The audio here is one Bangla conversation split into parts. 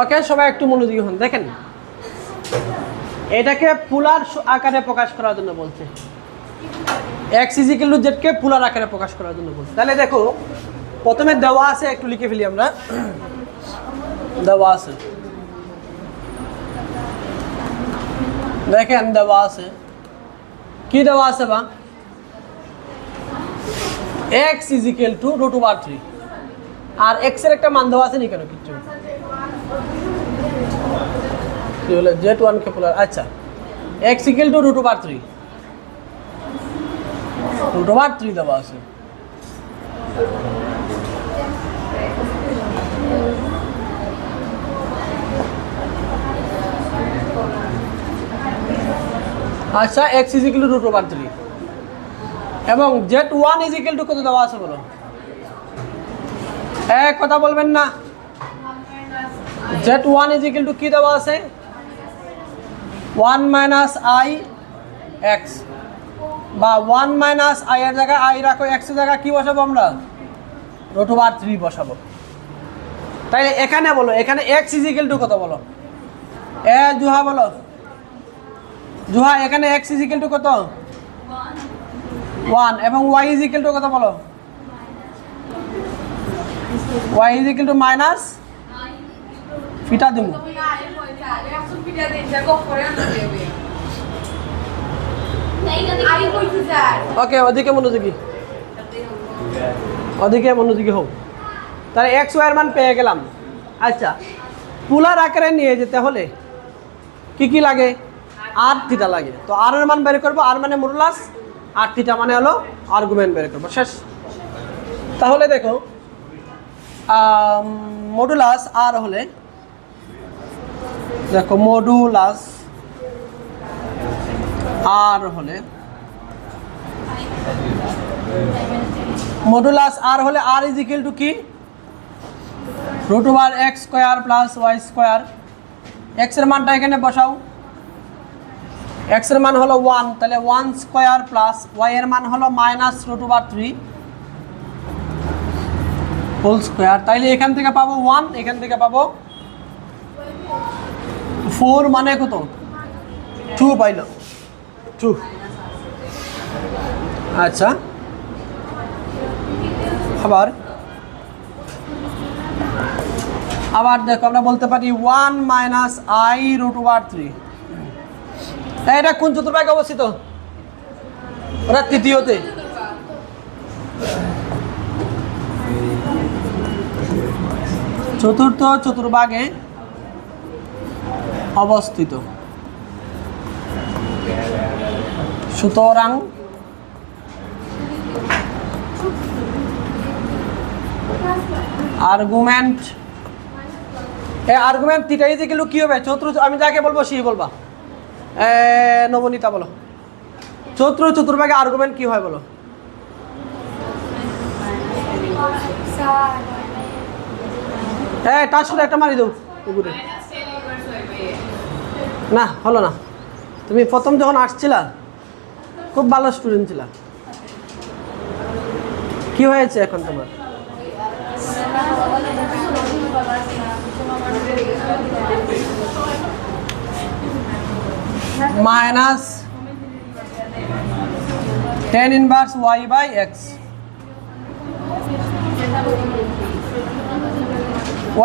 ওকে, সবাই একটু মনোযোগী হন। দেখেন, এটাকে পোলার আকারে প্রকাশ করার জন্য বলছে। এক্স ইজিক্যাল টু জেড কে পোলার আকারে প্রকাশ করার জন্য বলছে। তাহলে দেখো, প্রথমে দেওয়া আছে, একটু লিখে ফেলি আমরা। দেওয়া আছে, দেখেন দেওয়া আছে, কি দেওয়া আছে বা এক্স ইজিক্যাল টু √3, আর এক্স এর একটা মান দেওয়া আছে নি কেন কিচ্ছু, কি বলে z1 কে পোলার। আচ্ছা, এক্স ইকুয়াল টু √3, √3 দেওয়া আছে। আচ্ছা, এক্স ইজ ইকুয়াল টু √3 এবং z1 ইজ ইকুয়াল টু কত দেওয়া আছে বলো? এক কথা বলবেন না। z1 ইজ ইকুয়াল টু কি দেওয়া আছে? 1 মাইনাস আই এক্স, বা 1 মাইনাস আই এর জায়গায় আই রাখো, এক্স এর জায়গায় কি বসাবো আমরা? √3 বসাবো। তাই এখানে বলো, এখানে এক্স ইজ ইকুয়াল টু কত বলো? জুহা বলো, জুহা এখানে এক্স ইজ ইকুয়াল টু কত? 1, এবং ওয়াই ইজ ইকুয়াল টু কত বলো? Y is equal to minus theta দিব। ওকে, ওদিকে মনোযোগী, ওদিকে মনোযোগী হোক। তাহলে এক্স ওয়াই এর মান পেয়ে গেলাম। আচ্ছা, পোলার আকারে নিয়ে যেতে হলে কি কি লাগে? আর থিটা লাগে। তো আর এর মান বের করবো, আর মানে মডুলাস, আর থিটা মানে হলো আর্গুমেন্ট বের করবো, শেষ। তাহলে দেখো, মডুলাস আর হলে, দেখো মডুলাস আর হলে, মডুলাস আর হলে আর ইজ ইকুয়াল টু কি? √x² plus y²। এক্স এর মানটা এখানে বসাও, এক্স এর মান হলো 1, তাহলে 1² প্লাস ওয়াই এর মান হলো মাইনাস √3 হোল স্কোয়ার। তাইলে এখান থেকে পাবো 1, এখান থেকে পাবো 4, মানে কত? 2 পাইল, 2। আচ্ছা, আবার দেখো, আমরা বলতে পারি 1 মাইনাস আই √3। এটা কোন চতুর্ভাগে অবস্থিত? ওরা তৃতীয়তে। চতুর্থ চতুর্ভাগে অবস্থিত। সুতরাং আর্গুমেন্ট, এই argument theta is equal two কি হবে? চতুর্থ, আমি যাকে বলবো সেই বলবা। নবনীতা বলো, চতুর্থ চতুর্ভাগে আর্গুমেন্ট কি হয় বলো? টাচ করে একটা মারি দাও। না, হলো না। তুমি প্রথম যখন আসছিলা খুব ভালো স্টুডেন্ট ছিলা, কি হয়েছে এখন তোমার? Minus tan inverse y by x।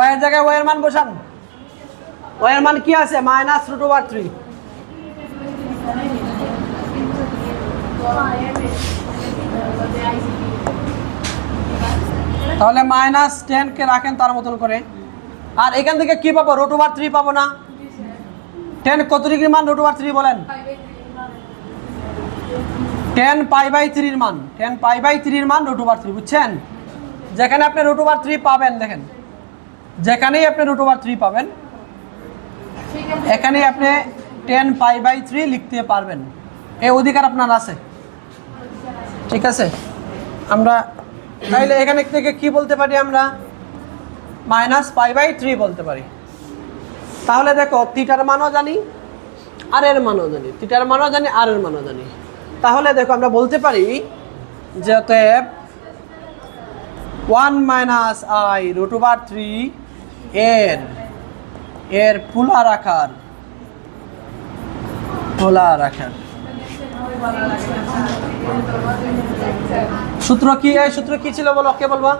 y এর জায়গায় y এর মান বসান। y এর মান কি আছে? মাইনাস √3। তাহলে মাইনাস 10 কে রাখেন তার মতন করে। আর এখান থেকে কি পাবো? √3 পাবো না? 10 কত ডিগ্রি মান √3 বলেন? 10 π/3 এর মান, 10 π/3 এর মান √3, বুঝছেন? যেখানে আপনি √3 পাবেন, দেখেন যেখানেই আপনি √3 পাবেন এখানেই আপনি 10 π/3 লিখতে পারবেন। এই অধিকার আপনার আছে, ঠিক আছে? আমরা তাইলে এখানে থেকে কি বলতে পারি? আমরা মাইনাস π/3 বলতে পারি। তাহলে দেখো, থিটার মানও জানি, আর এর মানও জানি, থিটার মানও জানি, আর এর মানও জানি। তাহলে দেখো, আমরা বলতে পারি যে অতএব 1 মাইনাস আই √3 এর এর পোলার আকার সূত্র কি? এই সূত্র কি ছিল বলো, কে বলবা?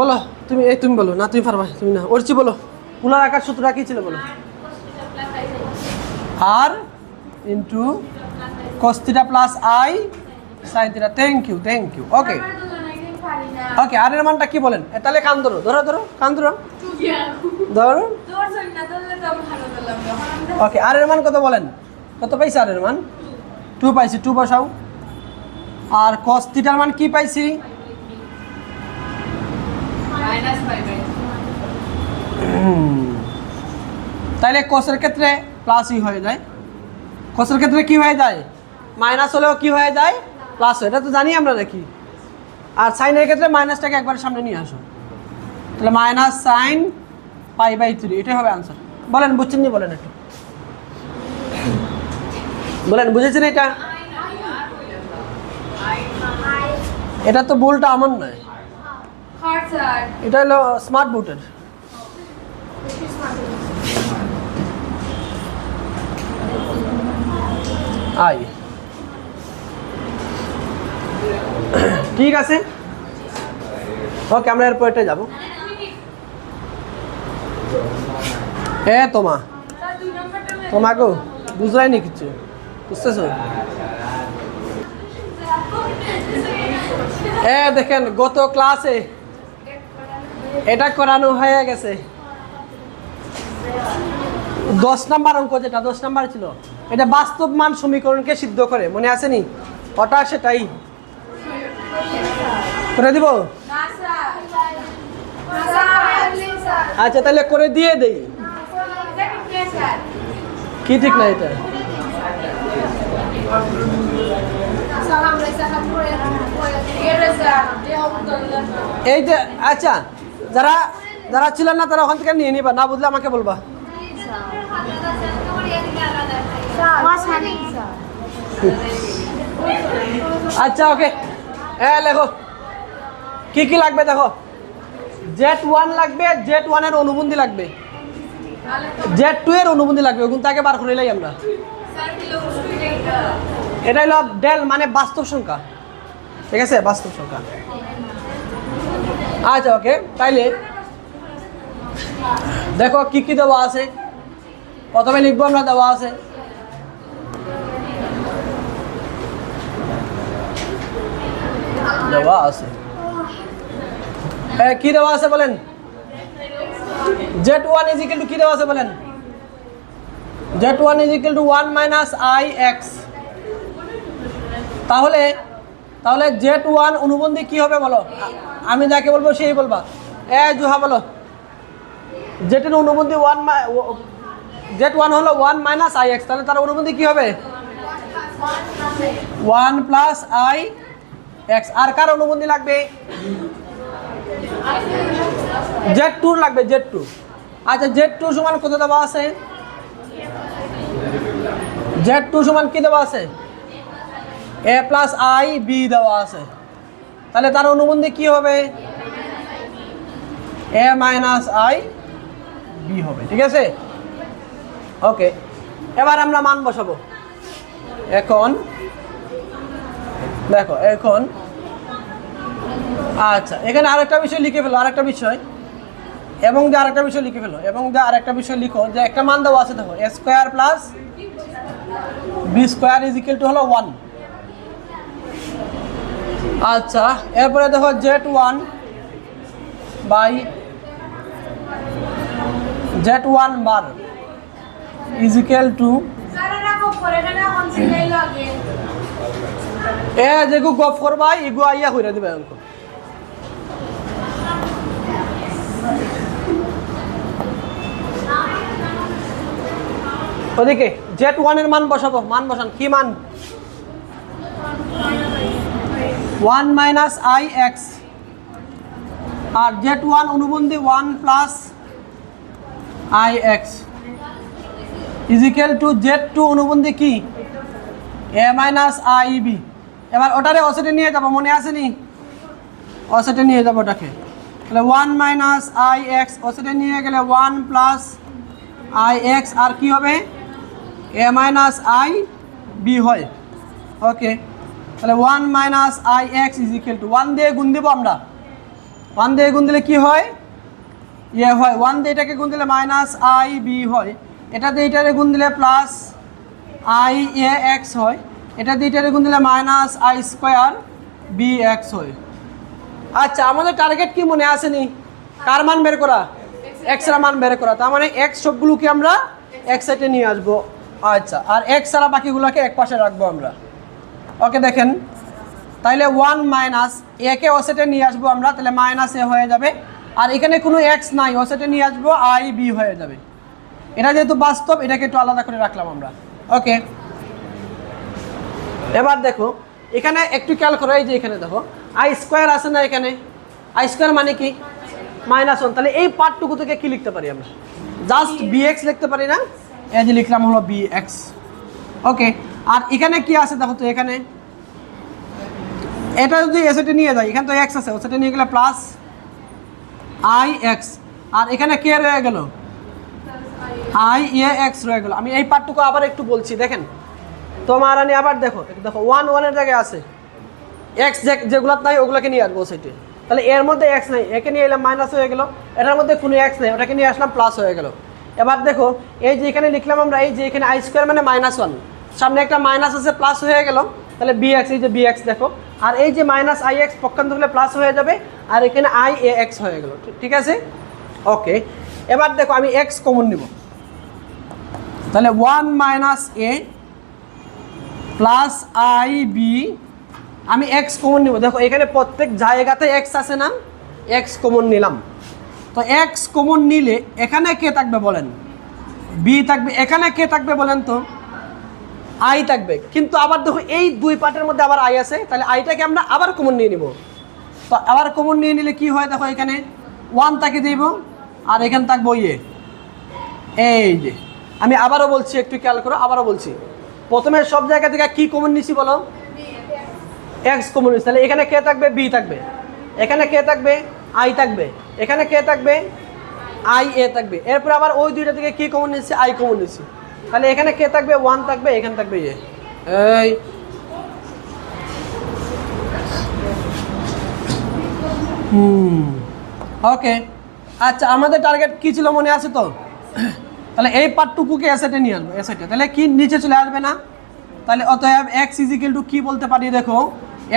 বলো তুমি, তুমি বলো না, তুমি পারবা, তুমি না, ওরচি বলো। পোলার আকার সূত্রটা কি ছিল বলো? আর into cos theta plus I sin theta। Thank you. Okay okay, আর এর মানটা কি বলেন? তাহলে কান ধরো, কান ধরো। ওকে, আর এর মান কত বলেন? কত পাইছি আর এর মান? 2 পাইছি, 2 বসাও। আর cos থিটার মান কি পাইছি? তাইলে কোসের ক্ষেত্রে প্লাসই হয়ে যায়, কোসের ক্ষেত্রে কি হয়ে যায়? মাইনাস হলেও কি হয়ে যায়? প্লাস হয়, এটা তো জানি আমরা নাকি। আর সাইনের ক্ষেত্রে মাইনাসটাকে একবার সামনে নিয়ে আসো, তাহলে মাইনাস সাইন π/3, এটাই হবে আনসার। বলেন বুঝছেন নি? বলেন একটু বলেন, বুঝেছেন এটা? এটা তো ভুলটা আমার নয়, এটা হলো স্মার্ট বোর্ডের। আই ঠিক আছে, ওকে, আমরা এরপর এটা যাবো। তোমাকে বুঝায়নি কিছু, বুঝতেছো? দেখেন গত ক্লাসে এটা করানো হয়ে গেছে। 10 নাম্বার অঙ্ক, যেটা 10 নাম্বার ছিল, এটা বাস্তব মান সমীকরণকে সিদ্ধ করে, মনে আছে নি? ওটা সেটাই করে দিব। আচ্ছা তাহলে করে দিয়ে দেই। কি ঠিক না এটা? এই যে আচ্ছা, যারা যারা ছিলেন না তারা ওখান থেকে নিয়ে নিবা, না বুঝলে আমাকে বলবা। আচ্ছা ওকে, লেখো কি কি লাগবে দেখো। Z1 লাগবে, Z1 এর অনুবন্ধী লাগবে, Z2 এর অনুবন্ধী লাগবে, ওগুলো তাকে বার করে নিলাই আমরা। এটা হলো ডেল, মানে বাস্তব সংখ্যা, ঠিক আছে, বাস্তব সংখ্যা। আচ্ছা ওকে, তাইলে দেখো কি কি দেওয়া আছে, প্রথমে লিখবো আমরা, দেওয়া আছে কি দেওয়া আছে বলেন? Z1 ইজ ইকুয়াল টু কি দেওয়া আছে বলেন? Z1 is equal to 1 minus IX। তাহলে Z1 অনুবন্ধী কি হবে বলো? আমি যাকে বলবো সেই বলবা। জুহা বলো, Z এর অনুবন্ধী Z1 হলো 1 মাইনাস IX, তাহলে তার অনুবন্ধী কি হবে? 1 প্লাস IX। আর কার অনুবন্ধী লাগবে? Z2 লাগবে, Z2। আচ্ছা Z2 সমান কত দেওয়া আছে? Z2 সমান কি দেওয়া আছে? A প্লাস IB দেওয়া আছে, তাহলে তার অনুবন্ধী কি হবে? A মাইনাস IB হবে, ঠিক আছে। ওকে, এবার আমরা মান বসাবো। এখন দেখো, এখন আচ্ছা এখানে আরেকটা বিষয় লিখে ফেলো, আরেকটা বিষয়, এবং যে আরেকটা বিষয় লিখে ফেলো, এবং যে আরেকটা বিষয় লিখো, যে একটা মান দেওয়া আছে দেখো, A square plus B square is equal to হলো 1। আচ্ছা এরপরে দেখো Z1 by Z1 bar is equal to যেগু গফ করবা ইগু আইয়া হইরা দিবে অঙ্ক। ওদিকে Z1 এর মান বসাবো, মান বসান, কি মান? 1 মাইনাস IX। আর Z1 অনুবন্ধী 1 plus IX is equal to Z2 অনুবন্ধী কি? A minus IB। এবার ওটারে অসেটে নিয়ে যাবো, মনে আছে নি? অসেটে নিয়ে যাবো ওটাকে, তাহলে 1 মাইনাস আই এক্স ওসাইডে নিয়ে গেলে 1 প্লাস আই এক্স আর কি হবে এ মাইনাস আই বি হয়। ওকে, তাহলে 1 minus I x is equal to 1 দিয়ে গুণ দিব আমরা। 1 দিয়ে গুণ দিলে কি হয় ইয়ে হয়, 1 দিয়ে এটাকে গুণ দিলে মাইনাস আই বি হয়, এটা দিয়ে এটারে গুণ দিলে প্লাস আই এ এক্স হয়, এটা দিয়ে এটারে গুণ দিলে minus I square B X হয়। আচ্ছা, আমাদের টার্গেট কি মনে আসেনি? কার মান বের করা? এক্স এর মান বের করা। তার মানে এক্স সবগুলোকে আমরা এক সাইডে নিয়ে আসবো। আচ্ছা, আর এক্স ছাড়া বাকিগুলোকে এক পাশে রাখবো আমরা। ওকে, দেখেন তাইলে 1 মাইনাস এ কে ও সাইডে নিয়ে আসবো আমরা, তাহলে মাইনাস এ হয়ে যাবে। আর এখানে কোনো এক্স নাই, ও সাইডে নিয়ে আসবো আই বি হয়ে যাবে। এটা যেহেতু বাস্তব, এটাকে একটু আলাদা করে রাখলাম আমরা। ওকে, এবার দেখো এখানে একটু খেয়াল করো, এই যে এখানে দেখো আই স্কোয়ার আছে না, এখানে আই স্কোয়ার মানে কি -1। তাহলে এই পার্টটুকু থেকে কি লিখতে পারি আমরা? জাস্ট বি এক্স লিখতে পারি না? এই যে লিখলাম হলো বি এক্স। ওকে, আর এখানে কি আছে দেখো তো, এখানে এটা যদি এসেটে নিয়ে যাই, এখানে তো এক্স আছে, ওসেটে নিয়ে গেলে প্লাস আই এক্স, আর এখানে কে রয়ে গেল আই এ এক্স রয়ে গেল। আমি এই পার্টটুকু আবার একটু বলছি, দেখেন তোমার আনি আবার দেখো, দেখো 1 1 এর জায়গায় আছে এক্স, যেগুলো নাই ওগুলোকে নিয়ে আসবো সাইডে। তাহলে এর মধ্যে এক্স নাই, একে নিয়ে এলাম মাইনাস হয়ে গেল, এটার মধ্যে কোনো এক্স নেই, ওটাকে নিয়ে আসলাম প্লাস হয়ে গেল। এবার দেখো এই যে এখানে লিখলাম আমরা, এই যে এখানে আই স্কোয়ার মানে -1, সামনে একটা মাইনাস আছে প্লাস হয়ে গেল, তাহলে বি এক্স, এই যে বি এক্স দেখো, আর এই যে মাইনাস আই এক্স পক্ষান্তর হলে প্লাস হয়ে যাবে, আর এখানে আই এ এক্স হয়ে গেল। ঠিক আছে? ওকে, এবার দেখো আমি এক্স কমন নিব, তাহলে 1 minus A plus I B, আমি এক্স কমন নিব। দেখো এখানে প্রত্যেক জায়গাতে এক্স আছে না, এক্স কমন নিলাম। তো এক্স কমন নিলে এখানে কে থাকবে বলেন? বি থাকবে। এখানে কে থাকবে বলেন তো? আই থাকবে। কিন্তু আবার দেখো এই দুই পার্টের মধ্যে আবার আই আছে, তাহলে আইটাকে আমরা আবার কমন নিয়ে নিব। তো আবার কমন নিয়ে নিলে কি হয় দেখো, এখানে 1 তাকে দিব, আর এখানে থাকবো ইয়ে, এই যে আমি আবারও বলছি, একটু খেয়াল করো, আবারও বলছি, প্রথমে সব জায়গা থেকে কি কমন নিছি বলো? এক্স কমন নিছি। তাহলে এখানে কে থাকবে? বি থাকবে। এখানে কে থাকবে? আই থাকবে। এখানে কে থাকবে? আই এ থাকবে। এরপর আবার ওই দুইটা থেকে কি কমন নিচ্ছি? আই কমন নিচ্ছি। তাহলে এখানে কে থাকবে? 1 থাকবে, এখানে থাকবে এ। এই ওকে, আচ্ছা আমাদের টার্গেট কি ছিল মনে আছে তো? তাহলে এই পার্টটুকুকে এসেটে নিয়ে আসবো, এসেটে। তাহলে কি নিচে চলে আসবে না? তাহলে অতএব এক্স ইজ ইকুয়াল টু কি বলতে পারি? দেখো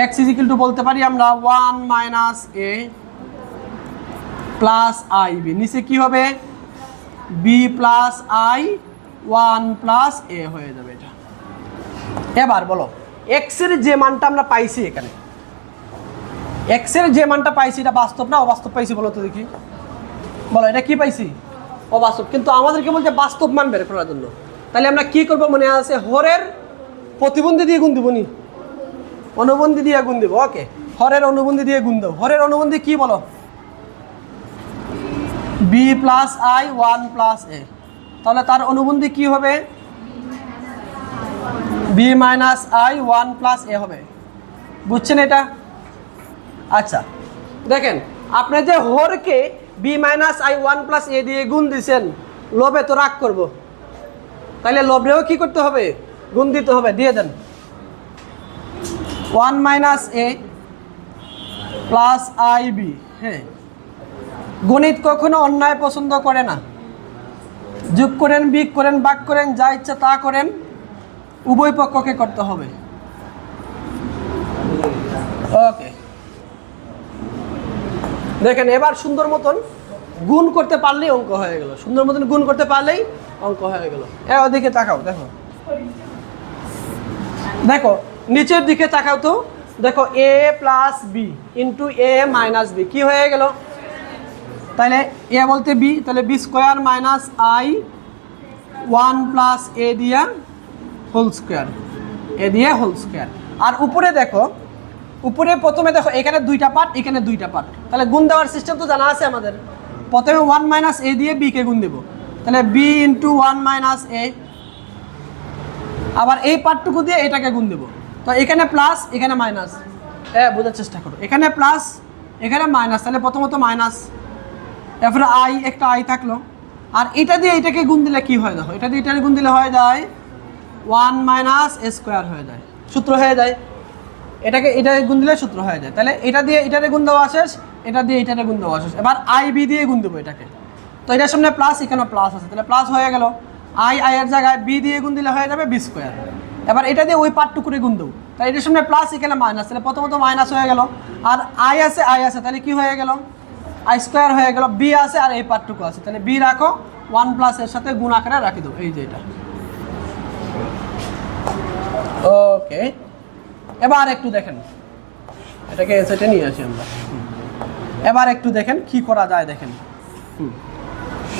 এক্স ইজ ইকুয়াল টু বলতে পারি আমরা 1 minus A plus I B. নিচে কি হবে? B plus I 1 plus A হয়ে যাবে এটা। এবার বলো এক্স এর যে মানটা আমরা পাইছি, এখানে এক্স এর যে মানটা পাইছি, এটা বাস্তব না অবাস্তব পাইছি বলো তো দেখি? বলো এটা কি পাইছি? অবাস্তব। কিন্তু আমাদেরকে বলছে বাস্তব মান বের করার জন্য। তাহলে আমরা কি করবো মনে আছে? হরের প্রতিবন্ধী দিয়ে গুণ দিব নি, অনুবন্ধী দিয়ে গুণ দিব। ওকে, হরের অনুবন্ধী দিয়ে গুণ দাও। হরের অনুবন্ধী কি বলো? বি প্লাস আই 1 প্লাস এ। তাহলে তার অনুবন্ধী কি হবে? বি মাইনাস আই 1 প্লাস এ হবে। বুঝছেন এটা? আচ্ছা দেখেন, আপনি যে হরকে বি মাইনাস আই 1 প্লাস এ দিয়ে গুণ দিচ্ছেন, লোভে তো রাগ করব, তাহলে লোভেও কি করতে হবে? গুণ দিতে হবে। দিয়ে দেন 1 minus A plus I B. হ্যাঁ, গণিত কখনো অন্যায় পছন্দ করে না। যোগ করেন, বিয়োগ করেন, ভাগ করেন, যা ইচ্ছা তা করেন, উভয় পক্ষকে করতে হবে। ওকে, দেখেন এবার সুন্দর মতন গুণ করতে পারলেই অঙ্ক হয়ে গেল। সুন্দর মতন গুণ করতে পারলেই অঙ্ক হয়ে গেল। ওদিকে তাকাও, দেখো দেখো নিচের দিকে তাকাও তো, দেখো A plus B into A minus B কি হয়ে গেল? তাহলে এ বলতে বি, তাহলে B square minus I 1 plus A দিয়া হোল স্কোয়ার, এ দিয়ে হোল স্কোয়ার। আর উপরে দেখো, উপরে প্রথমে দেখো এখানে দুইটা পার্ট, এখানে দুইটা পার্ট। তাহলে গুণ দেওয়ার সিস্টেম তো জানা আছে আমাদের। প্রথমে 1 মাইনাস এ দিয়ে বি কে গুণ দেবো, তাহলে বি ইন্টু 1 মাইনাস এ। আবার এই পার্টটুকু দিয়ে এটাকে গুণ দেবো। তো এখানে প্লাস, এখানে মাইনাস। বোঝার চেষ্টা করো, এখানে প্লাস, এখানে মাইনাস, তাহলে প্রথমত মাইনাস, তারপরে আই, একটা আই থাকলো, আর এটা দিয়ে এটাকে গুণ দিলে কি হয় দেখো, এটা দিয়ে এটাকে গুণ দিলে হয়ে যায় 1 মাইনাস এ স্কোয়ার হয়ে যায়, সূত্র হয়ে যায়। এটাকে গুণ দিলে সূত্র হয়ে যায়। তাহলে এটা দিয়ে এটারে গুণ দেওয়া শেষ, এটা দিয়ে এটারে গুণ দেওয়া শেষ। এবার আই বি দিয়ে গুণ দেবো এটাকে, তো এটার সামনে প্লাস, এখানে প্লাস আছে, তাহলে প্লাস হয়ে গেল। আই এর জায়গায় বি দিয়ে গুণ দিলে হয়ে যাবে বি স্কোয়ার। এবার এটা দিয়ে ওই পার্টটুকুরে গুণ দেবো, তাহলে এটার সামনে প্লাস, এখানে মাইনাস, তাহলে প্রথমত মাইনাস হয়ে গেল, আর আই আছে, তাহলে কি হয়ে গেল, আই স্কোয়ার হয়ে গেল। বি আছে আর এই পার্টটুকু আছে, তাহলে বি রাখো, 1 প্লাস এর সাথে গুণ আকারে রাখি দেবো, এই যে এটা। ওকে, এবার একটু দেখেন, এটাকে এসেটে নিয়ে আসি আমরা। এবার একটু দেখেন কি করা যায়, দেখেন।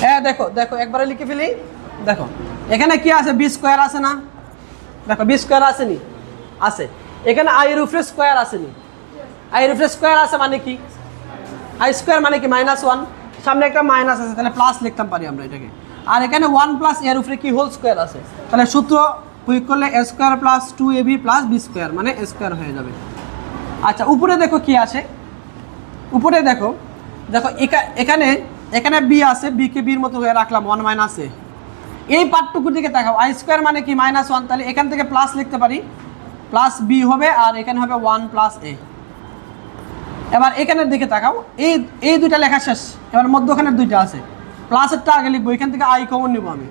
হ্যাঁ দেখো দেখো, একবারে লিখে ফেলি। দেখো এখানে কি আছে, বি স্কোয়ার আছে না, দেখো বি স্কোয়ার আসেনি, আছে। এখানে আই এর উপরে স্কোয়ার আসেনি, আই এর উপরে স্কোয়ার আছে মানে কি, আই স্কোয়ার মানে কি -1, সামনে একটা মাইনাস আছে, তাহলে প্লাস লিখতাম পারি আমরা এটাকে। আর এখানে 1 প্লাস এর উপরে কি হোল স্কোয়ার আছে, তাহলে সূত্র প্রয়োগ করলে A square plus 2ab plus B square মানে এ স্কোয়ার হয়ে যাবে। আচ্ছা উপরে দেখো কি আছে, উপরে দেখো, দেখো এখানে বি আছে, বি কে বির মতো হয়ে রাখলাম 1 মাইনাস এ। এই পার্টটুকুর দিকে তাকাও, আই স্কোয়ার মানে কি -1, তাহলে এখান থেকে প্লাস লিখতে পারি, প্লাস বি হবে, আর এখানে হবে 1 প্লাস এ। এবার এখানের দিকে তাকাও, এই দুইটা লেখা শেষ, এবার মধ্যখানের দুইটা আছে, প্লাসেরটা আগে লিখবো, এখান থেকে আই কমন নিব আমি।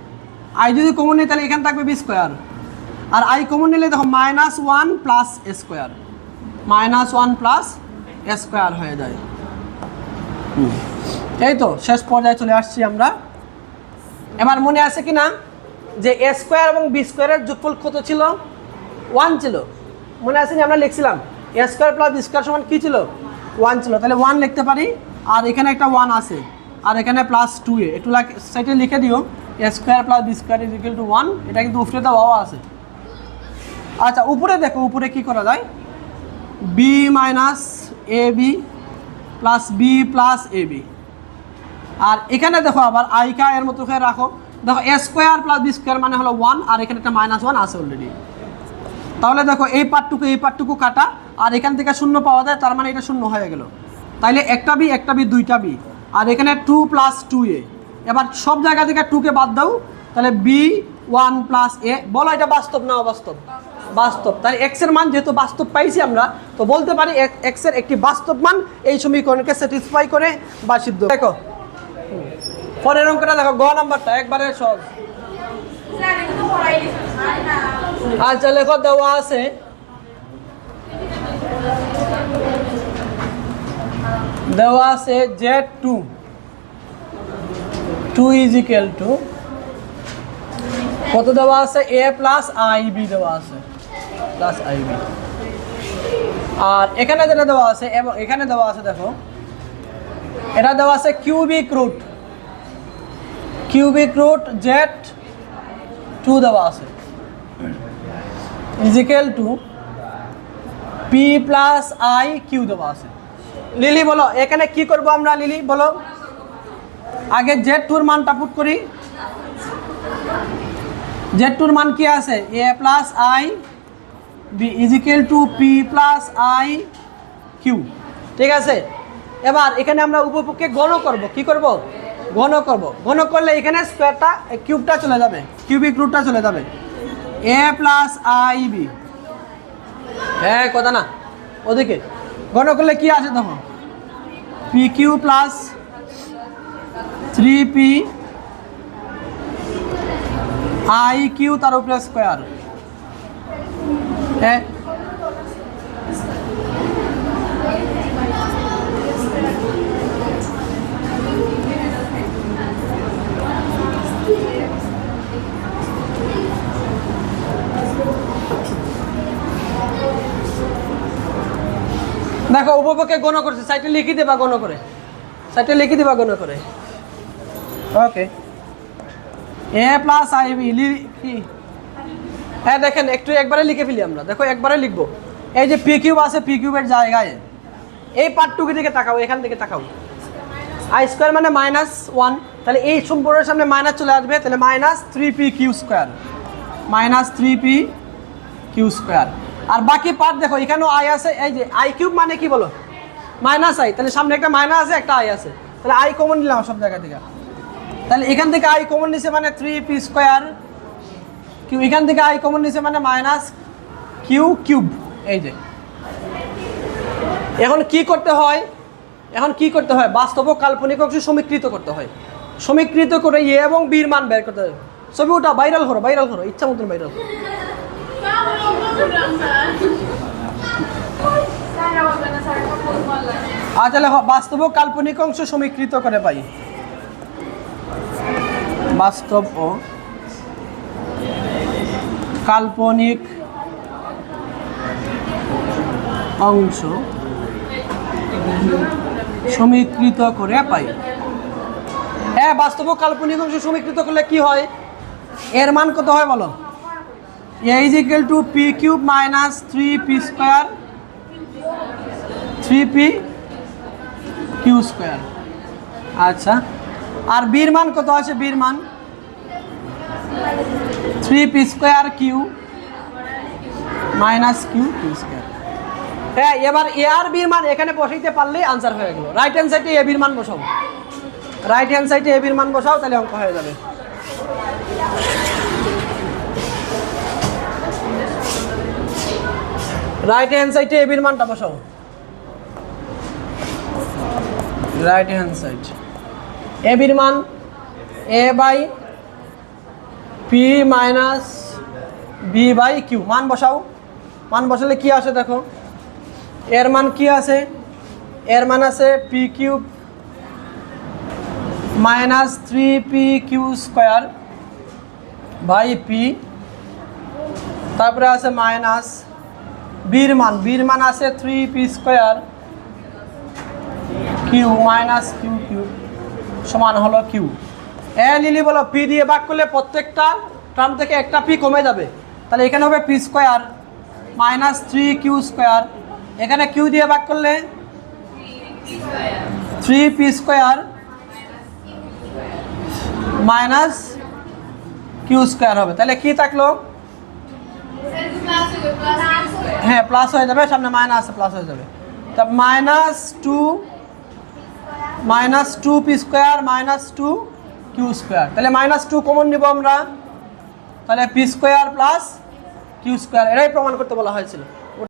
আই যদি কমন নিই তাহলে এখানে থাকবে বি স্কোয়ার, আর আই কমন নিলে দেখো -1 plus A square, -1 plus A square হয়ে যায়। এই তো শেষ পর্যায়ে চলে আসছি আমরা। এবার মনে আছে কি না যে এ স্কোয়ার এবং বি স্কোয়ারের যোগফল কত ছিল, 1 ছিল, মনে আছে আমরা লিখছিলাম এ স্কোয়ার প্লাস বি স্কোয়ার সমান কি ছিল, 1 ছিল, তাহলে 1 লিখতে পারি, আর এখানে একটা 1 আছে, আর এখানে প্লাস 2a, একটু সাইডে লিখে দিও, A square plus B square is equal to 1, এটা কিন্তু উপরে দেওয়া আছে। আচ্ছা উপরে দেখো, উপরে কি করা যায়, B minus A B plus B plus A B, আর এখানে দেখো আবার আইকা এর মতো করে রাখো, দেখো এ স্কোয়ার প্লাস বি স্কোয়ার মানে হলো 1, আর এখানে একটা -1 আছে অলরেডি, তাহলে দেখো এই পার্টটুকু কাটা, আর এখান থেকে 0 পাওয়া যায়, তার মানে এটা 0 হয়ে গেল, তাইলে একটা বি দুইটা বি, আর এখানে 2 প্লাস 2a। এবার সব জায়গা থেকে 2কে বাদ দাও, তাহলে বি 1 প্লাস এ। বলো এটা বাস্তব না অবাস্তব, বাস্তব। তাই এক্স এর মান যেহেতু বাস্তব পাইছি আমরা, তো বলতে পারি এক্স এর একটি বাস্তব মান এই সমীকরণকে স্যাটিসফাই করে বা সিদ্ধ। দেখো পরের অঙ্কটা দেখো, গ নাম্বারটা একবারে সহজ। আচ্ছা লেখো, দেওয়া আছে Z2 ইজ ইকুয়াল টু কত দেওয়া আছে, a প্লাস আইবি দেওয়া আছে, প্লাস আইবি। আর এখানে যেটা দেওয়া আছে, এবং এখানে দেওয়া আছে দেখো, এটা দেওয়া আছে কিউবিক রুট Z2 দেওয়া আছে is equal to P plus I Q দেওয়া আছে। লিলি বলো এখানে কি করব আমরা, লিলি বলো, আগে Z2 এর মানটা পুট করি। Z2 এর মান কি আছে, a plus I B is equal to P plus I Q, ঠিক আছে। এবার এখানে আমরা উপপক্ষে গণ করব, কি করব, ঘন করলে এখানে স্কোয়ারটা কিউবটা চলে যাবে, কিউবিক রুটটা চলে যাবে, a প্লাস আই বি। হ্যাঁ কথা না, ওদিকে ঘন করলে কি আসে দেখো, P Q plus 3p I Q তার উপরে স্কোয়ার। হ্যাঁ দেখো উপপক্ষে গণ করছে, সাইটে লিখে দেবা গণ করে, ওকে। এ প্লাস আইবি কি, হ্যাঁ দেখেন একটু একবারে লিখে ফেলি আমরা, দেখো একবারে লিখবো। এই যে পি কিউব আছে, পি কিউবের জায়গায় এই পার্টটুকু দিকে তাকাও, এখান থেকে তাকাও, আই স্কোয়ার মানে -1, তাহলে এই সম্পর্কের সামনে মাইনাস চলে আসবে, তাহলে -3p কিউ স্কোয়ার, আর বাকি পার্ট দেখো এখানেও আই আছে, এই যে আই কিউব মানে কি বলো, মাইনাস আই, তাহলে সামনে একটা মাইনাস আছে একটা আই আছে, তাহলে আই কমন নিলাম সব জায়গা থেকে। তাহলে এখান থেকে আই কমন নিছে মানে 3p স্কোয়ার কিউ, এখান থেকে আই কমন নিছে মানে মাইনাস কিউ কিউব। এই যে এখন কি করতে হয়, বাস্তব ও কাল্পনিক অংশ সমীকৃত করতে হয়। সমীকৃত করে এ এবং বির মান বের করতে হয়। ছবি ওটা ভাইরাল করো ইচ্ছা মতন ভাইরাল করো। তাহলে বাস্তব ও কাল্পনিক অংশ সমীকৃত করে পাই। বাস্তব ও কাল্পনিক অংশ সমীকৃত করে পাই। হ্যাঁ, বাস্তব ও কাল্পনিক অংশ সমীকৃত করলে কি হয়, এর মান কত হয় বলো? a is equal to p cube minus 3p square 3p q square। আচ্ছা, আর বির মান কত আছে? বির মান 3p square q minus q square। হ্যাঁ, এবার এ আর বির মান এখানে বসাইতে পারলেই আনসার হয়ে গেল। রাইট হ্যান্ড সাইডে এ বির মান বসাও, তাহলে অঙ্ক হয়ে যাবে। রাইট হ্যান্ড সাইডে এ বির মানটা বসাও। রাইট হ্যান্ড সাইড এ বির মান a by P minus B by Q. মান বসাও, মান বসালে কি আসে দেখো, এর মান কি আছে? এর মান আছে P cube minus 3p Q square by P, তারপরে আছে মাইনাস বির মান আছে 3p square Q minus Q Q সমান হলো কিউ। এ লিলি বলো, পি দিয়ে ভাগ করলে প্রত্যেকটা টার্ম থেকে একটা পি কমে যাবে, তাহলে এখানে হবে P square minus 3q square, এখানে কিউ দিয়ে ভাগ করলে 3p square minus Q square হবে। তাহলে কি থাকলো? হ্যাঁ, প্লাস হয়ে যাবে, সামনে মাইনাস আছে প্লাস হয়ে যাবে। তা minus 2p square minus 2q square, তাহলে মাইনাস 2 কমন নিব আমরা, তাহলে p square plus q square, এটাই প্রমাণ করতে বলা হয়েছিল।